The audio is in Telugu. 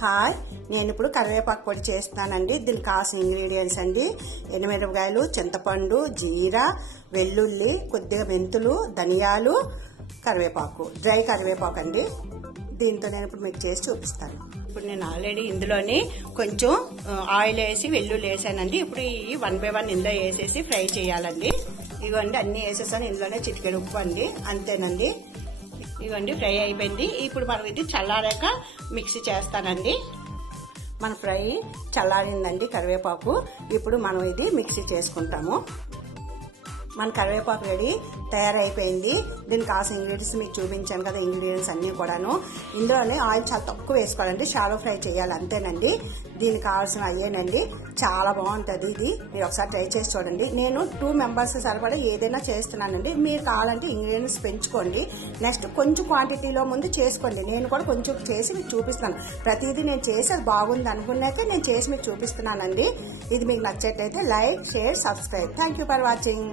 హాయ్, నేను ఇప్పుడు కరివేపాకు పొడి చేస్తున్నానండి. దీనికి కావాల్సిన ఇంగ్రీడియంట్స్ అండి: ఎండుమిరపకాయలు, చింతపండు, జీరా, వెల్లుల్లి, కొద్దిగా మెంతులు, ధనియాలు, కరివేపాకు, డ్రై కరివేపాకు అండి. దీంతో నేను ఇప్పుడు మీకు చేసి చూపిస్తాను. ఇప్పుడు నేను ఆల్రెడీ ఇందులోని కొంచెం ఆయిల్ వేసి వెల్లుల్లి వేసానండి. ఇప్పుడు ఈ 1 by 1 ఇందులో వేసేసి ఫ్రై చేయాలండి. ఇదిగోండి అన్ని వేసేసాను. ఇందులోనే చిటికెడు ఉప్పు అండి, అంతేనండి. ఇదిగోండి ఫ్రై అయిపోయింది. ఇప్పుడు మనం ఇది చల్లారాక మిక్సీ చేస్తానండి. మన ఫ్రై చల్లారిందండి కరివేపాకు. ఇప్పుడు మనం ఇది మిక్సీ చేసుకుంటాము. మన కరివేపాకు రెడీ తయారైపోయింది. దీనికి కావాల్సిన ఇంగ్రీడియంట్స్ మీకు చూపించాను కదా, ఇంగ్రీడియంట్స్ అన్నీ కూడాను. ఇందులోనే ఆయిల్ చాలా తక్కువ వేసుకోవాలండి, షాలో ఫ్రై చేయాలి, అంతేనండి. దీనికి కావాల్సిన అయ్యేనండి. చాలా బాగుంటుంది ఇది, మీరు ఒకసారి ట్రై చేసి చూడండి. నేను 2 members సరిపడా ఏదైనా చేస్తున్నానండి. మీరు కావాలంటే ఇంగ్రీడియంట్స్ పెంచుకోండి. నెక్స్ట్ కొంచెం క్వాంటిటీలో ముందు చేసుకోండి. నేను కూడా కొంచెం చేసి మీకు చూపిస్తాను. ప్రతిదీ నేను చేసి అది బాగుంది అనుకున్నాక నేను చేసి మీకు చూపిస్తున్నానండి. ఇది మీకు నచ్చేటైతే like, share, subscribe. Thank you for watching.